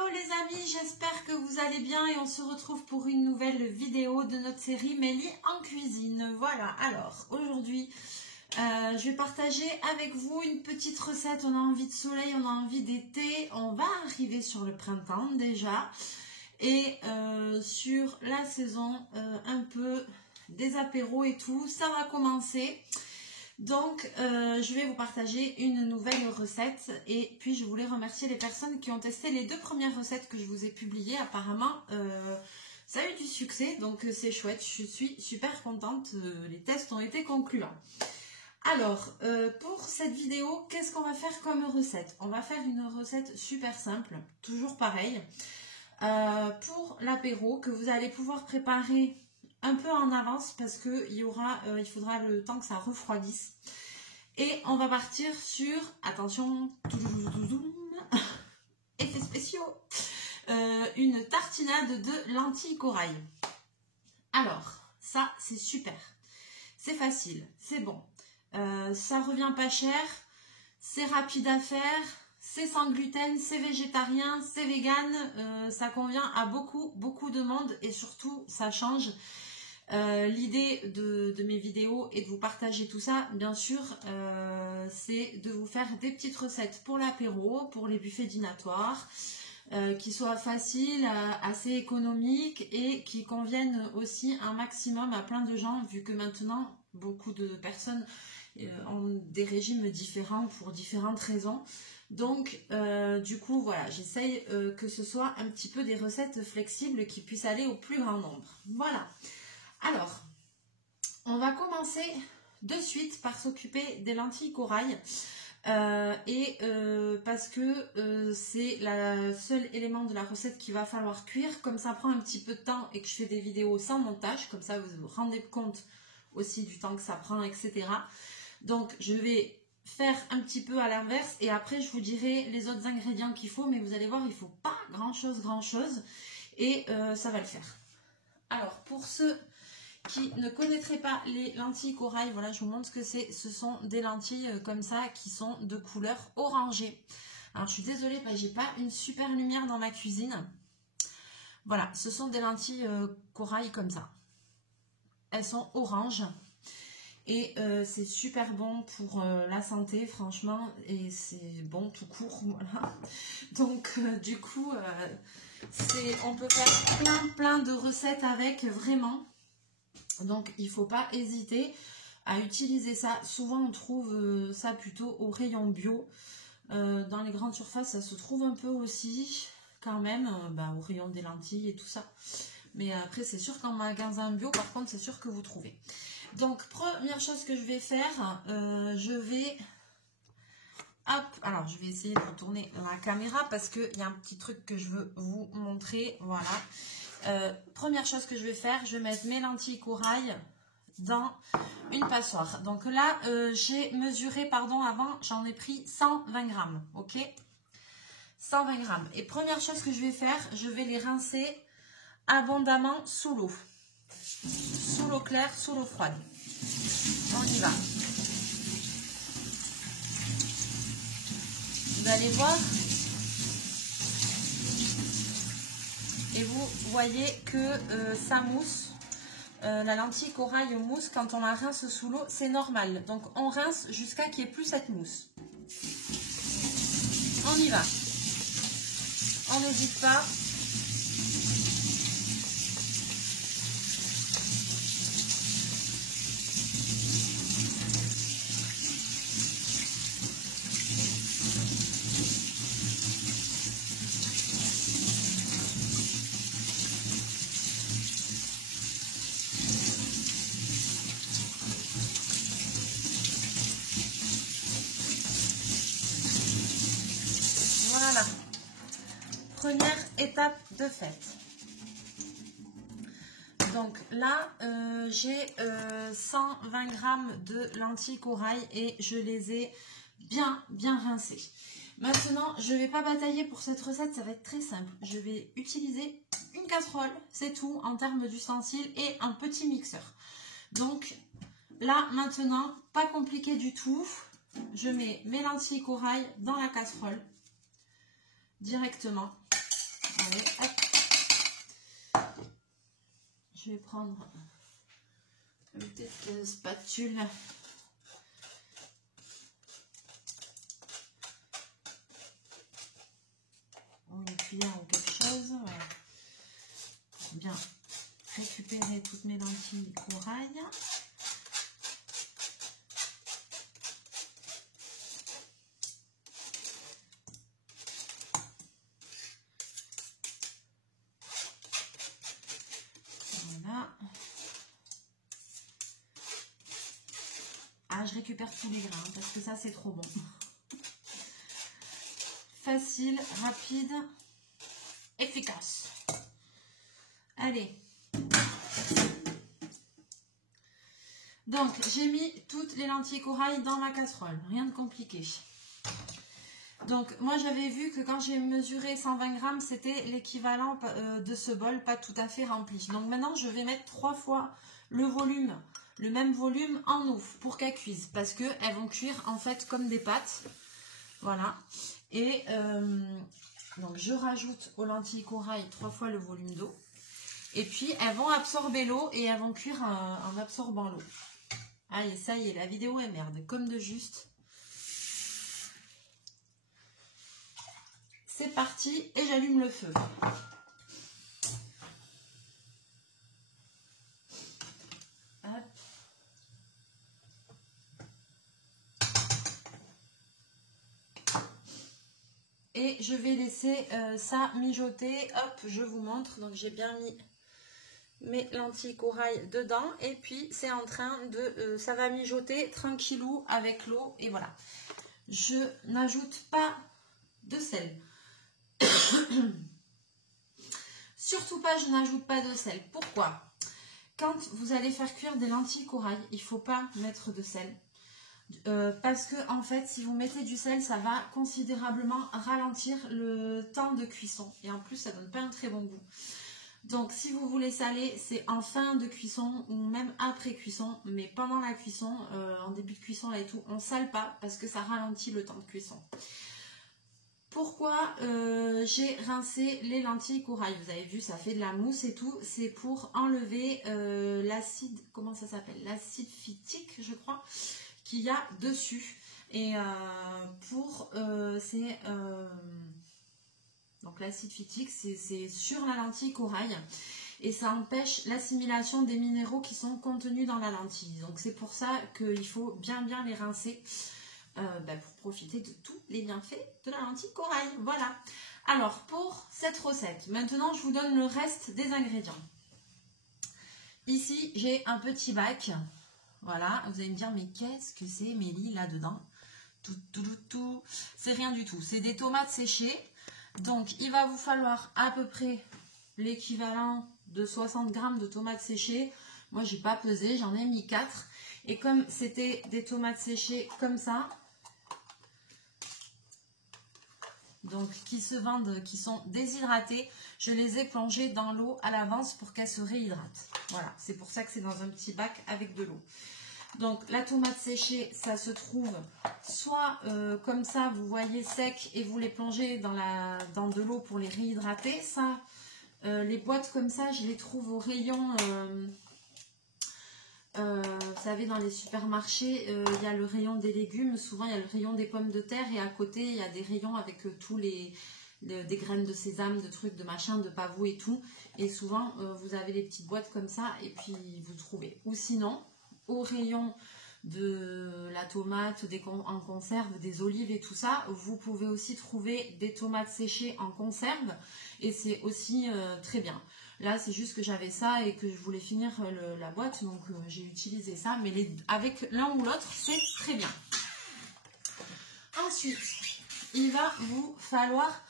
Hello les amis, j'espère que vous allez bien et on se retrouve pour une nouvelle vidéo de notre série Mélie en cuisine. Voilà, alors aujourd'hui je vais partager avec vous une petite recette. On a envie de soleil, on a envie d'été, on va arriver sur le printemps déjà et sur la saison un peu des apéros et tout, ça va commencer. Donc, je vais vous partager une nouvelle recette et puis je voulais remercier les personnes qui ont testé les 2 premières recettes que je vous ai publiées. Apparemment, ça a eu du succès, donc c'est chouette, je suis super contente, les tests ont été concluants. Alors, pour cette vidéo, qu'est-ce qu'on va faire comme recette? On va faire une recette super simple, toujours pareil, pour l'apéro que vous allez pouvoir préparer un peu en avance parce que il faudra le temps que ça refroidisse. Et on va partir sur, attention, effets spéciaux, une tartinade de lentilles corail. Alors, ça c'est super, c'est facile, c'est bon, ça revient pas cher, c'est rapide à faire, c'est sans gluten, c'est végétarien, c'est vegan, ça convient à beaucoup de monde et surtout ça change. L'idée de mes vidéos et de vous partager tout ça, bien sûr, c'est de vous faire des petites recettes pour l'apéro, pour les buffets dînatoires, qui soient faciles, assez économiques et qui conviennent aussi un maximum à plein de gens, vu que maintenant, beaucoup de personnes ont des régimes différents pour différentes raisons. Donc, du coup, voilà, j'essaye que ce soit un petit peu des recettes flexibles qui puissent aller au plus grand nombre. Voilà. Alors, on va commencer de suite par s'occuper des lentilles corail parce que c'est le seul élément de la recette qu'il va falloir cuire. Comme ça prend un petit peu de temps et que je fais des vidéos sans montage, comme ça vous vous rendez compte aussi du temps que ça prend, etc. Donc, je vais faire un petit peu à l'inverse et après je vous dirai les autres ingrédients qu'il faut, mais vous allez voir, il ne faut pas grand chose et ça va le faire. Alors, pour ceux qui ne connaîtraient pas les lentilles corail, voilà, je vous montre ce que c'est. Ce sont des lentilles comme ça qui sont de couleur orangée. Alors, je suis désolée, j'ai pas une super lumière dans ma cuisine. Voilà, ce sont des lentilles corail comme ça. Elles sont oranges et c'est super bon pour la santé, franchement, et c'est bon tout court, voilà. Donc, du coup, on peut faire plein de recettes avec, vraiment. Donc, il ne faut pas hésiter à utiliser ça. Souvent, on trouve ça plutôt au rayon bio. Dans les grandes surfaces, ça se trouve un peu aussi, quand même, au rayon des lentilles et tout ça. Mais après, c'est sûr qu'en magasin bio, par contre, c'est sûr que vous trouvez. Donc, première chose que je vais faire, je vais... Hop, alors je vais essayer de tourner la caméra parce qu'il y a un petit truc que je veux vous montrer. Voilà. Première chose que je vais faire, je vais mettre mes lentilles corail dans une passoire. Donc là, j'ai mesuré, avant, j'en ai pris 120 grammes, ok? 120 grammes. Et première chose que je vais faire, je vais les rincer abondamment sous l'eau. Sous l'eau claire, sous l'eau froide. On y va. Vous allez voir. Et vous voyez que ça mousse. La lentille corail mousse quand on la rince sous l'eau, c'est normal. Donc on rince jusqu'à qu'il n'y ait plus cette mousse. On y va. On n'hésite pas. Voilà, première étape de faite. Donc là, j'ai 120 grammes de lentilles corail et je les ai bien rincées. Maintenant, je ne vais pas batailler pour cette recette, ça va être très simple. Je vais utiliser une casserole, c'est tout, en termes d'ustensiles, et un petit mixeur. Donc là, maintenant, pas compliqué du tout. Je mets mes lentilles corail dans la casserole directement. Allez, hop. Je vais prendre une petite spatule. Ou une cuillère ou quelque chose. Voilà. Bien récupérer toutes mes lentilles corail. Voilà. Ah, je récupère tous les grains parce que ça c'est trop bon. Facile, rapide, efficace. Allez. Donc, j'ai mis toutes les lentilles corail dans ma casserole. Rien de compliqué. Donc, moi, j'avais vu que quand j'ai mesuré 120 grammes, c'était l'équivalent de ce bol, pas tout à fait rempli. Donc, maintenant, je vais mettre 3 fois le volume, le même volume en eau pour qu'elles cuisent. Parce qu'elles vont cuire, en fait, comme des pâtes. Voilà. Et donc, je rajoute aux lentilles corail 3 fois le volume d'eau. Et puis, elles vont absorber l'eau et elles vont cuire en absorbant l'eau. Allez, ça y est, la vidéo est merde, comme de juste. C'est parti et j'allume le feu. Hop. Et je vais laisser ça mijoter. Hop, je vous montre. Donc, j'ai bien mis mes lentilles corail dedans et puis c'est en train de ça va mijoter tranquillou avec l'eau et voilà. Je n'ajoute pas de sel. Surtout pas, je n'ajoute pas de sel. Pourquoi? Quand vous allez faire cuire des lentilles corail, il ne faut pas mettre de sel. Parce que en fait, si vous mettez du sel, ça va considérablement ralentir le temps de cuisson. Et en plus, ça donne pas un très bon goût. Donc, si vous voulez saler, c'est en fin de cuisson ou même après cuisson. Mais pendant la cuisson, en début de cuisson là et tout, on ne sale pas parce que ça ralentit le temps de cuisson. Pourquoi j'ai rincé les lentilles corail? Vous avez vu, ça fait de la mousse et tout. C'est pour enlever l'acide, comment ça s'appelle? L'acide phytique, je crois, qu'il y a dessus. Et donc l'acide phytique, c'est sur la lentille corail et ça empêche l'assimilation des minéraux qui sont contenus dans la lentille. Donc c'est pour ça qu'il faut bien les rincer pour profiter de tous les bienfaits de la lentille corail. Voilà. Alors pour cette recette, maintenant je vous donne le reste des ingrédients. Ici j'ai un petit bac. Voilà, vous allez me dire mais qu'est-ce que c'est Mélie là-dedans? Tout. C'est rien du tout, c'est des tomates séchées. Donc, il va vous falloir à peu près l'équivalent de 60 grammes de tomates séchées. Moi, j'ai pas pesé, j'en ai mis 4. Et comme c'était des tomates séchées comme ça, donc qui se vendent, qui sont déshydratées, je les ai plongées dans l'eau à l'avance pour qu'elles se réhydratent. Voilà, c'est pour ça que c'est dans un petit bac avec de l'eau. Donc la tomate séchée, ça se trouve soit comme ça, vous voyez sec et vous les plongez dans de l'eau pour les réhydrater. Ça, les boîtes comme ça, je les trouve au rayon, vous savez, dans les supermarchés, il y a le rayon des légumes, souvent il y a le rayon des pommes de terre et à côté il y a des rayons avec tous des graines de sésame, de trucs, de machin, de pavot et tout. Et souvent vous avez les petites boîtes comme ça et puis vous trouvez. Ou sinon, au rayon de la tomate en conserve, des olives et tout ça, vous pouvez aussi trouver des tomates séchées en conserve et c'est aussi très bien. Là c'est juste que j'avais ça et que je voulais finir la boîte, donc j'ai utilisé ça, mais avec l'un ou l'autre c'est très bien. Ensuite il va vous falloir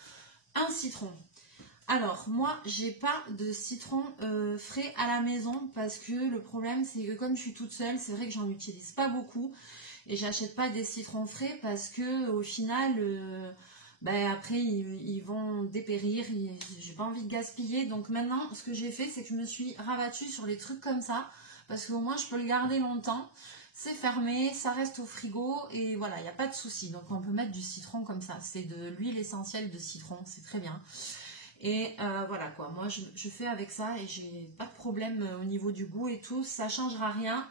un citron. Alors, moi, j'ai pas de citron frais à la maison parce que le problème, c'est que comme je suis toute seule, c'est vrai que j'en utilise pas beaucoup et j'achète pas des citrons frais parce que au final, après, ils vont dépérir. J'ai pas envie de gaspiller. Donc maintenant, ce que j'ai fait, c'est que je me suis rabattue sur les trucs comme ça parce qu'au moins, je peux le garder longtemps. C'est fermé, ça reste au frigo et voilà, il n'y a pas de souci. Donc, on peut mettre du citron comme ça. C'est de l'huile essentielle de citron, c'est très bien. Et voilà quoi, moi je fais avec ça et j'ai pas de problème au niveau du goût et tout, ça changera rien.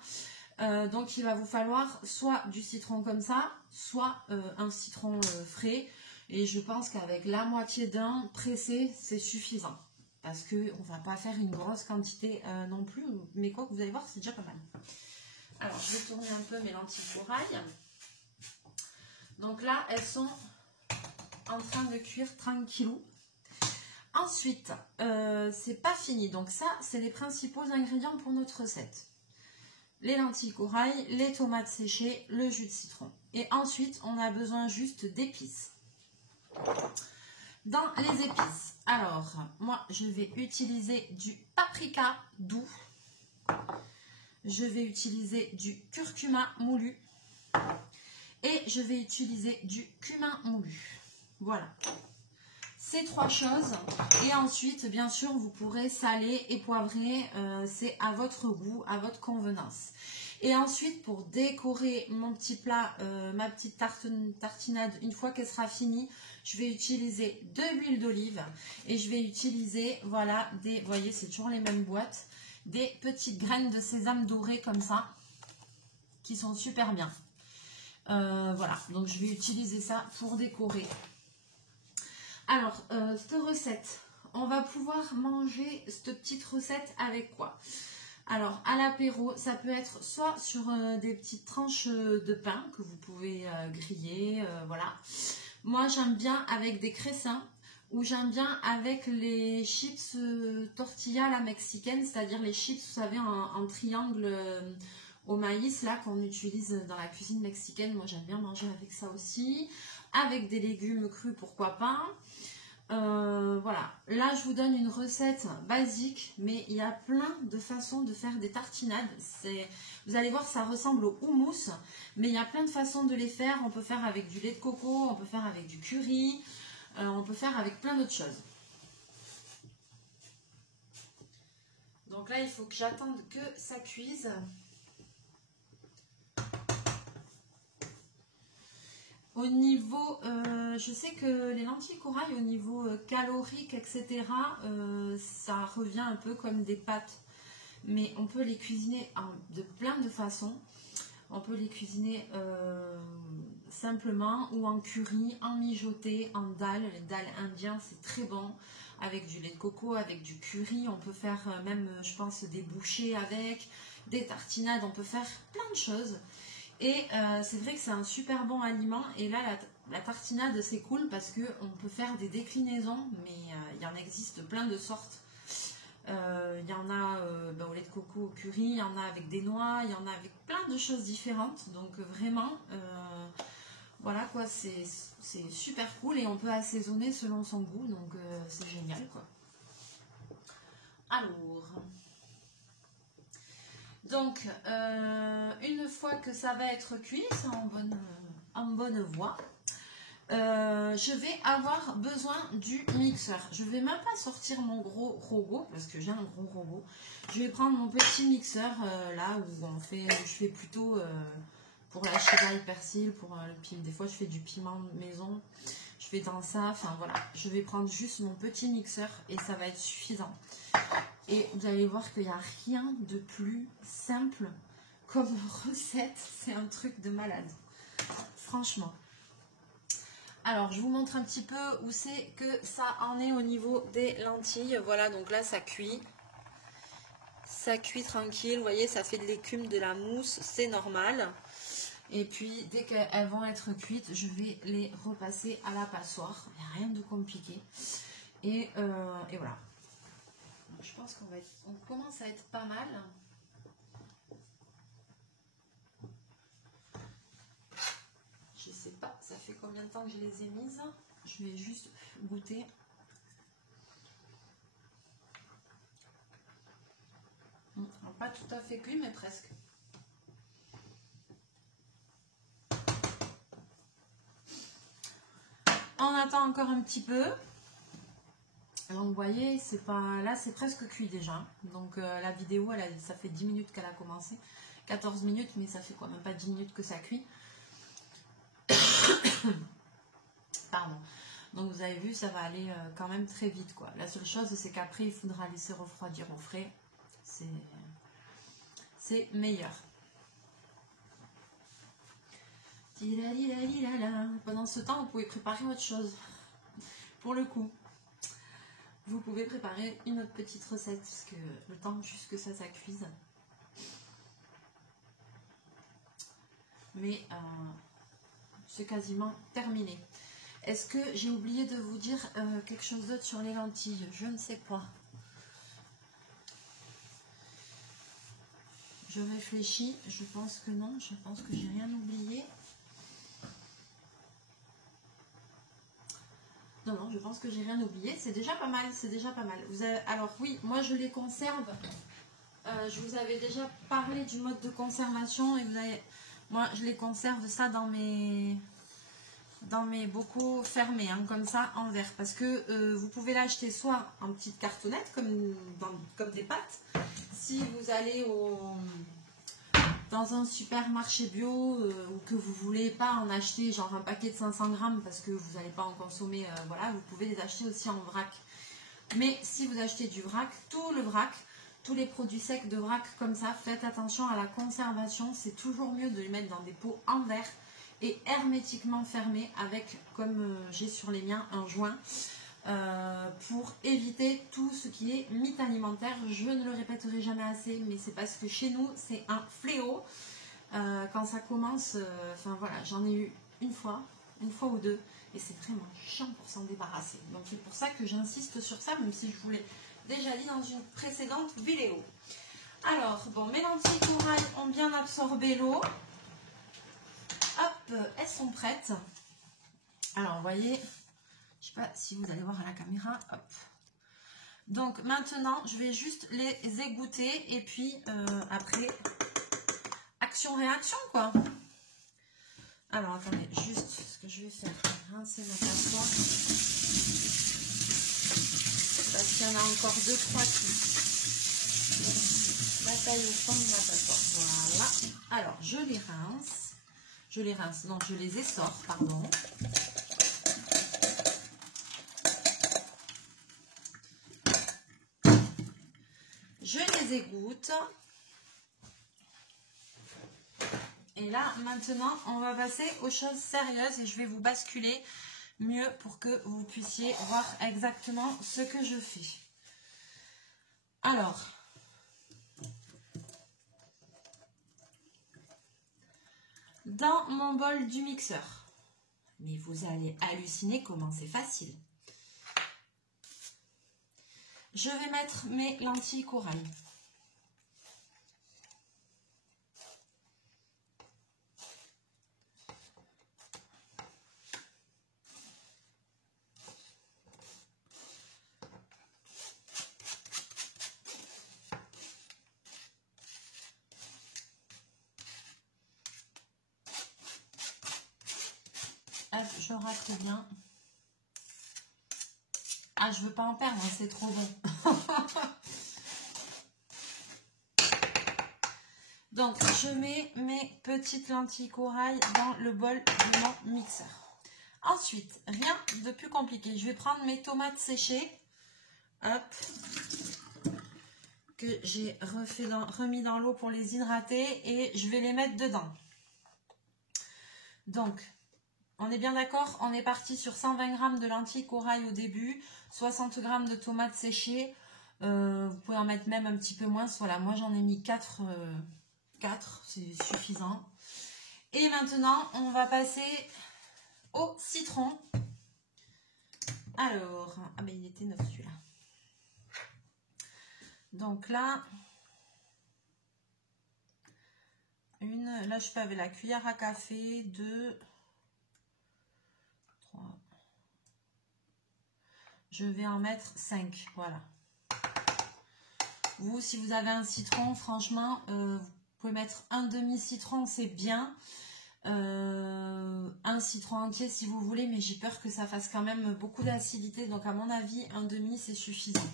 Donc il va vous falloir soit du citron comme ça, soit un citron frais. Et je pense qu'avec la moitié d'un pressé, c'est suffisant. Parce qu'on ne va pas faire une grosse quantité non plus. Mais quoi que vous allez voir, c'est déjà pas mal. Alors je vais tourner un peu mes lentilles corail. Donc là, elles sont en train de cuire tranquillou. Ensuite, c'est pas fini. Donc ça, c'est les principaux ingrédients pour notre recette. Les lentilles corail, les tomates séchées, le jus de citron. Et ensuite, on a besoin juste d'épices. Dans les épices, alors, moi, je vais utiliser du paprika doux. Je vais utiliser du curcuma moulu. Et je vais utiliser du cumin moulu. Voilà. Ces trois choses. Et ensuite, bien sûr, vous pourrez saler et poivrer. C'est à votre goût, à votre convenance. Et ensuite, pour décorer mon petit plat, ma petite tartinade, une fois qu'elle sera finie, je vais utiliser de l'huile d'olive. Et je vais utiliser, voilà, vous voyez, c'est toujours les mêmes boîtes, des petites graines de sésame dorées comme ça, qui sont super bien. Voilà, donc je vais utiliser ça pour décorer. Alors, cette recette, on va pouvoir manger cette petite recette avec quoi? Alors, à l'apéro, ça peut être soit sur des petites tranches de pain que vous pouvez griller, voilà. Moi, j'aime bien avec des cressins ou j'aime bien avec les chips tortilla à la mexicaine, c'est-à-dire les chips, vous savez, en triangle au maïs, là, qu'on utilise dans la cuisine mexicaine. Moi, j'aime bien manger avec ça aussi. Avec des légumes crus, pourquoi pas. Voilà, là je vous donne une recette basique, mais il y a plein de façons de faire des tartinades. Vous allez voir, ça ressemble au houmous, mais il y a plein de façons de les faire. On peut faire avec du lait de coco, on peut faire avec du curry, on peut faire avec plein d'autres choses. Donc là, il faut que j'attende que ça cuise. Au niveau, je sais que les lentilles corail, au niveau calorique, etc., ça revient un peu comme des pâtes. Mais on peut les cuisiner de plein de façons. On peut les cuisiner simplement ou en curry, en mijoté, en dalles. Les dalles indiens, c'est très bon. Avec du lait de coco, avec du curry. On peut faire même, je pense, des bouchées avec, des tartinades. On peut faire plein de choses. Et c'est vrai que c'est un super bon aliment. Et là, la tartinade, c'est cool parce qu'on peut faire des déclinaisons, mais il y en existe plein de sortes. Il y en a au lait de coco, au curry, il y en a avec des noix, il y en a avec plein de choses différentes. Donc vraiment, voilà quoi, c'est super cool et on peut assaisonner selon son goût. Donc c'est génial quoi. Alors... Donc, une fois que ça va être cuit, c'est en bonne voie, je vais avoir besoin du mixeur. Je ne vais même pas sortir mon gros robot, parce que j'ai un gros robot. Je vais prendre mon petit mixeur, là où je fais plutôt pour la cheddar persil, pour le piment. Des fois, je fais du piment maison. Je fais dans ça, enfin voilà. Je vais prendre juste mon petit mixeur et ça va être suffisant. Et vous allez voir qu'il n'y a rien de plus simple comme recette. C'est un truc de malade. Franchement. Alors, je vous montre un petit peu où c'est que ça en est au niveau des lentilles. Voilà, donc là, ça cuit. Ça cuit tranquille. Vous voyez, ça fait de l'écume, de la mousse. C'est normal. Et puis, dès qu'elles vont être cuites, je vais les repasser à la passoire. Il n'y a rien de compliqué. Et voilà. Je pense qu'on commence à être pas mal. Je sais pas, ça fait combien de temps que je les ai mises. Je vais juste goûter. Pas tout à fait cuit, mais presque. On attend encore un petit peu. Donc vous voyez, c'est pas là, c'est presque cuit déjà. Donc la vidéo, ça fait 10 minutes qu'elle a commencé. 14 minutes, mais ça fait quoi, même pas 10 minutes que ça cuit. Pardon. Donc vous avez vu, ça va aller quand même très vite, quoi. La seule chose, c'est qu'après, il faudra laisser refroidir au frais. C'est meilleur. Pendant ce temps, vous pouvez préparer autre chose. Pour le coup, vous pouvez préparer une autre petite recette, parce que le temps juste que ça cuise. Mais c'est quasiment terminé. Est-ce que j'ai oublié de vous dire quelque chose d'autre sur les lentilles? Je ne sais pas. Je réfléchis, je pense que non, je pense que j'ai rien oublié. Non, je pense que j'ai rien oublié, c'est déjà pas mal, c'est déjà pas mal. Alors oui, moi je les conserve, je vous avais déjà parlé du mode de conservation et moi je les conserve ça dans mes bocaux fermés, hein, comme ça en verre, parce que vous pouvez l'acheter soit en petite cartonnette comme des pâtes. Si vous allez dans un supermarché bio ou que vous voulez pas en acheter genre un paquet de 500 grammes parce que vous n'allez pas en consommer, voilà, vous pouvez les acheter aussi en vrac. Mais si vous achetez du vrac, tous les produits secs de vrac comme ça, faites attention à la conservation. C'est toujours mieux de les mettre dans des pots en verre et hermétiquement fermés avec, comme j'ai sur les miens, un joint. Pour éviter tout ce qui est mythe alimentaire. Je ne le répéterai jamais assez, mais c'est parce que chez nous c'est un fléau quand ça commence. Enfin voilà, j'en ai eu une fois ou deux, et c'est vraiment chiant pour s'en débarrasser. Donc c'est pour ça que j'insiste sur ça, même si je vous l'ai déjà dit dans une précédente vidéo. Alors bon, mes lentilles corail ont bien absorbé l'eau. Hop, elles sont prêtes. Alors vous voyez, je sais pas si vous allez voir à la caméra. Hop. Donc maintenant, je vais juste les égoutter et puis après, action-réaction quoi. Alors attendez, juste ce que je vais faire, rincer ma passoire. Parce qu'il y en a encore 2-3 qui bataillent au fond de ma passoire. Voilà. Alors je les rince, non, je les essore, pardon. Je les égoutte. Et là, maintenant, on va passer aux choses sérieuses et je vais vous basculer mieux pour que vous puissiez voir exactement ce que je fais. Alors, dans mon bol du mixeur, mais vous allez halluciner comment c'est facile. Je vais mettre mes lentilles corail. Je râcle bien. Ah, je veux pas en perdre, c'est trop bon. Donc, je mets mes petites lentilles corail dans le bol de mon mixeur. Ensuite, rien de plus compliqué. Je vais prendre mes tomates séchées. Hop. Que j'ai remis dans l'eau pour les hydrater. Et je vais les mettre dedans. Donc, on est bien d'accord, on est parti sur 120 g de lentilles corail au début, 60 g de tomates séchées, vous pouvez en mettre même un petit peu moins, voilà, moi j'en ai mis 4, c'est suffisant. Et maintenant, on va passer au citron. Alors, ah ben il était neuf celui-là. Donc là, là je fais avec la cuillère à café, 2... Je vais en mettre 5, voilà. Vous, si vous avez un citron, franchement, vous pouvez mettre un demi-citron, c'est bien. Un citron entier si vous voulez, mais j'ai peur que ça fasse quand même beaucoup d'acidité. Donc à mon avis, un demi, c'est suffisant.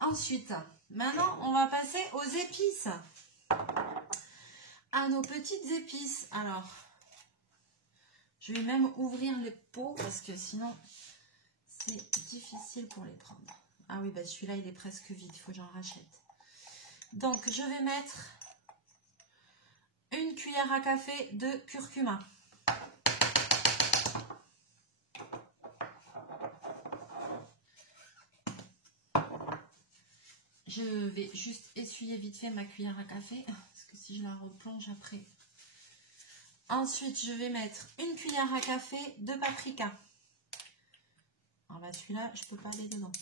Ensuite, maintenant, on va passer aux épices. À nos petites épices. Alors, je vais même ouvrir les pots parce que sinon... c'est difficile pour les prendre. Ah oui, bah celui-là, il est presque vide. Il faut que j'en rachète. Donc, je vais mettre une cuillère à café de curcuma. Je vais juste essuyer vite fait ma cuillère à café, parce que si je la replonge après. Ensuite, je vais mettre une cuillère à café de paprika. Alors là, celui-là, je peux parler dedans.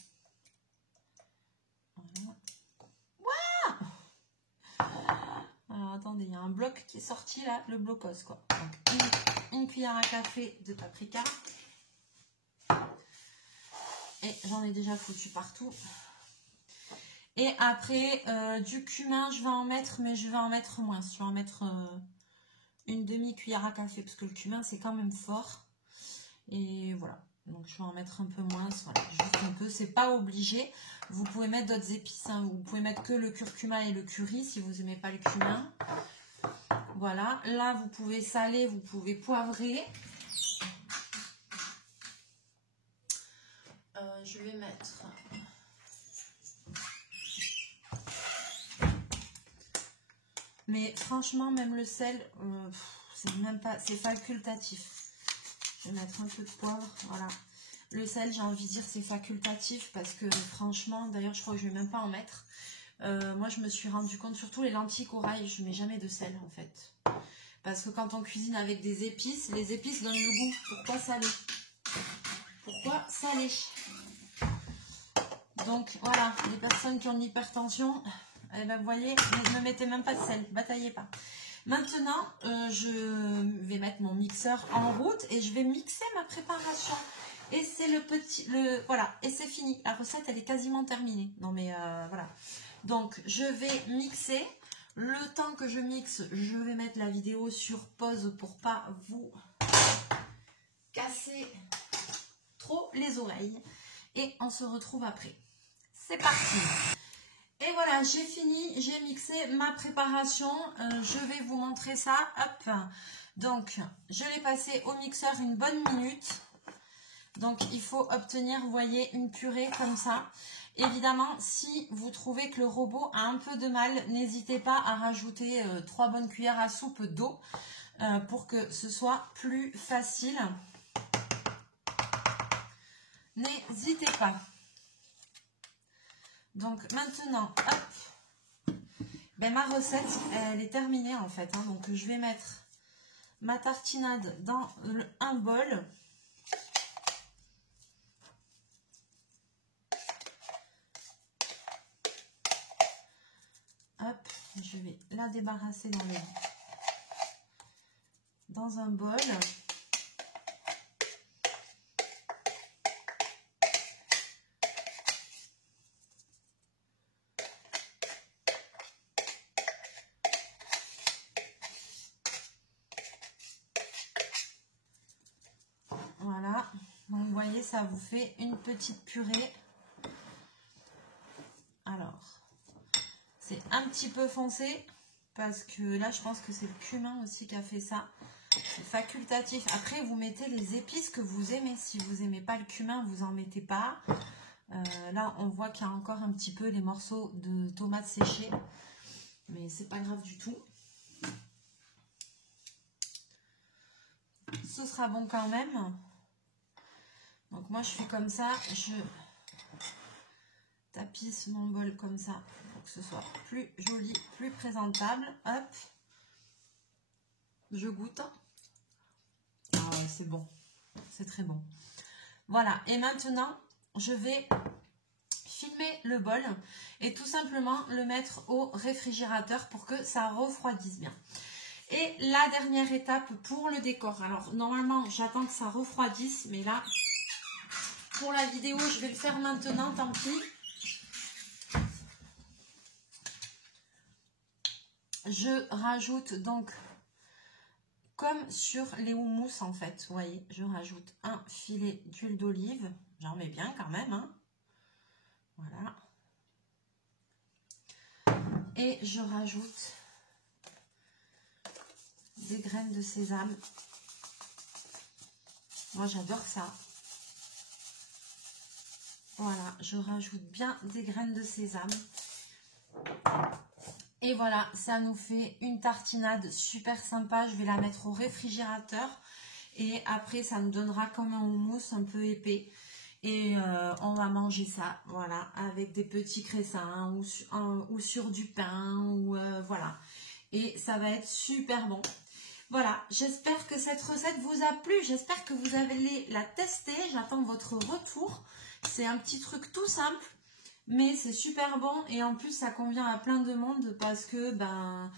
Voilà. Alors attendez, il y a un bloc qui est sorti là, le blocos quoi. Donc une cuillère à café de paprika. Et j'en ai déjà foutu partout. Et après, du cumin, je vais en mettre, mais je vais en mettre moins. Je vais en mettre une demi-cuillère à café, parce que le cumin, c'est quand même fort. Et voilà. Donc, je vais en mettre un peu moins. Voilà, juste un peu. C'est pas obligé. Vous pouvez mettre d'autres épices. Hein. Vous pouvez mettre que le curcuma et le curry, si vous n'aimez pas le cumin. Voilà. Là, vous pouvez saler, vous pouvez poivrer. Je vais mettre... Mais franchement, même le sel, c'est même pas, c'est facultatif. Je vais mettre un peu de poivre, voilà. Le sel, j'ai envie de dire, c'est facultatif parce que franchement, d'ailleurs, je crois que je vais même pas en mettre. Moi, je me suis rendu compte, surtout les lentilles corail, je mets jamais de sel en fait. Parce que quand on cuisine avec des épices, les épices donnent le goût. Pourquoi saler? Pourquoi saler? Donc voilà, les personnes qui ont de l'hypertension, eh ben, vous voyez, ne mettez même pas de sel, bataillez pas. Maintenant, je vais mettre mon mixeur en route et je vais mixer ma préparation. Et c'est voilà, et c'est fini. La recette, elle est quasiment terminée. Non mais voilà. Donc, je vais mixer. Le temps que je mixe, je vais mettre la vidéo sur pause pour pas vous casser trop les oreilles. Et on se retrouve après. C'est parti! Et voilà, j'ai fini, j'ai mixé ma préparation. Je vais vous montrer ça. Hop. Donc, je l'ai passé au mixeur une bonne minute. Donc, il faut obtenir, vous voyez, une purée comme ça. Évidemment, si vous trouvez que le robot a un peu de mal, n'hésitez pas à rajouter 3 bonnes cuillères à soupe d'eau pour que ce soit plus facile. N'hésitez pas. Donc maintenant, hop, ben, ma recette, elle est terminée en fait. Hein, donc je vais mettre ma tartinade dans un bol. Hop, je vais la débarrasser dans un bol. Voilà, donc vous voyez, ça vous fait une petite purée. Alors, c'est un petit peu foncé parce que là, je pense que c'est le cumin aussi qui a fait ça. C'est facultatif. Après, vous mettez les épices que vous aimez. Si vous n'aimez pas le cumin, vous n'en mettez pas. Là, on voit qu'il y a encore un petit peu les morceaux de tomates séchées. Mais c'est pas grave du tout. Ce sera bon quand même. Donc moi, je fais comme ça. Je tapisse mon bol comme ça pour que ce soit plus joli, plus présentable. Hop. Je goûte. Ah ouais, c'est bon. C'est très bon. Voilà. Et maintenant, je vais filmer le bol et tout simplement le mettre au réfrigérateur pour que ça refroidisse bien. Et la dernière étape pour le décor. Alors, normalement, j'attends que ça refroidisse, mais là, pour la vidéo, je vais le faire maintenant, tant pis. Je rajoute donc, comme sur les houmous en fait, vous voyez, je rajoute un filet d'huile d'olive. J'en mets bien quand même, hein. Voilà. Et je rajoute des graines de sésame. Moi, j'adore ça. Voilà, je rajoute bien des graines de sésame. Et voilà, ça nous fait une tartinade super sympa. Je vais la mettre au réfrigérateur. Et après, ça nous donnera comme un houmous un peu épais. Et on va manger ça, voilà, avec des petits cressins ou sur du pain. Ou voilà. Et ça va être super bon. Voilà, j'espère que cette recette vous a plu. J'espère que vous allez la tester. J'attends votre retour. C'est un petit truc tout simple. Mais c'est super bon et en plus ça convient à plein de monde parce que ben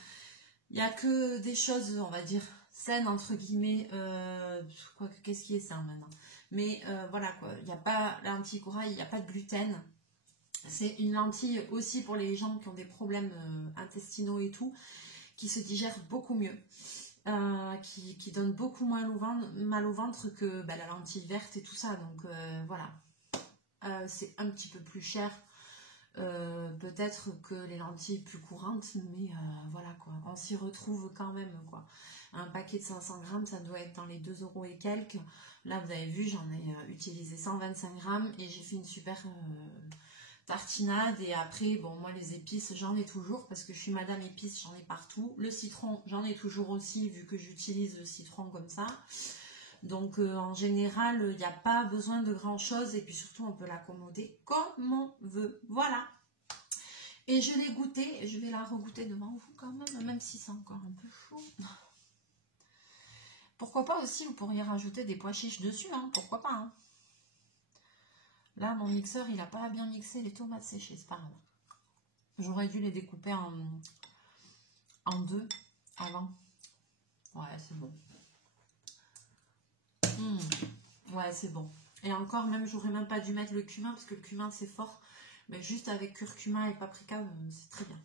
il n'y a que des choses, on va dire, saines entre guillemets. Quoique qu'est-ce qui est sain maintenant? Mais voilà quoi, il n'y a pas la lentille corail, il n'y a pas de gluten. C'est une lentille aussi pour les gens qui ont des problèmes intestinaux et tout, qui se digèrent beaucoup mieux. Qui donne beaucoup moins mal au ventre que bah, la lentille verte et tout ça. Donc voilà, c'est un petit peu plus cher. Peut-être que les lentilles plus courantes, mais voilà quoi, on s'y retrouve quand même quoi. Un paquet de 500 grammes, ça doit être dans les 2 € et quelques. Là, vous avez vu, j'en ai utilisé 125 grammes et j'ai fait une super tartinade. Et après, bon, moi les épices, j'en ai toujours parce que je suis madame épice, j'en ai partout. Le citron, j'en ai toujours aussi vu que j'utilise le citron comme ça. Donc en général, il n'y a pas besoin de grand chose et puis surtout on peut l'accommoder comme on veut. Voilà. Et je l'ai goûté et je vais la regoûter devant vous quand même si c'est encore un peu chaud. Pourquoi pas aussi, vous pourriez rajouter des pois chiches dessus, hein, pourquoi pas. Hein. Là, mon mixeur, il n'a pas bien mixé les tomates séchées, c'est pas grave. J'aurais dû les découper en deux avant. Ouais, c'est bon. Ouais, c'est bon. Et encore, même, j'aurais même pas dû mettre le cumin parce que le cumin, c'est fort. Mais juste avec curcuma et paprika, c'est très bien.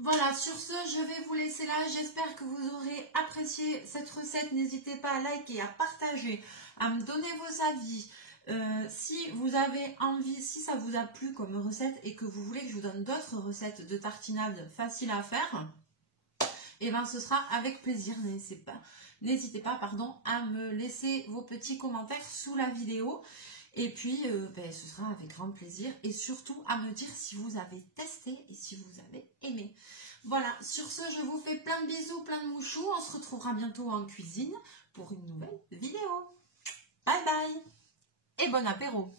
Voilà, sur ce, je vais vous laisser là. J'espère que vous aurez apprécié cette recette. N'hésitez pas à liker, à partager, à me donner vos avis. Si vous avez envie, si ça vous a plu comme recette et que vous voulez que je vous donne d'autres recettes de tartinade faciles à faire, et ben ce sera avec plaisir. N'hésitez pas, à me laisser vos petits commentaires sous la vidéo. Et puis, ce sera avec grand plaisir. Et surtout, à me dire si vous avez testé et si vous avez aimé. Voilà, sur ce, je vous fais plein de bisous, plein de mouchous. On se retrouvera bientôt en cuisine pour une nouvelle vidéo. Bye bye et bon apéro.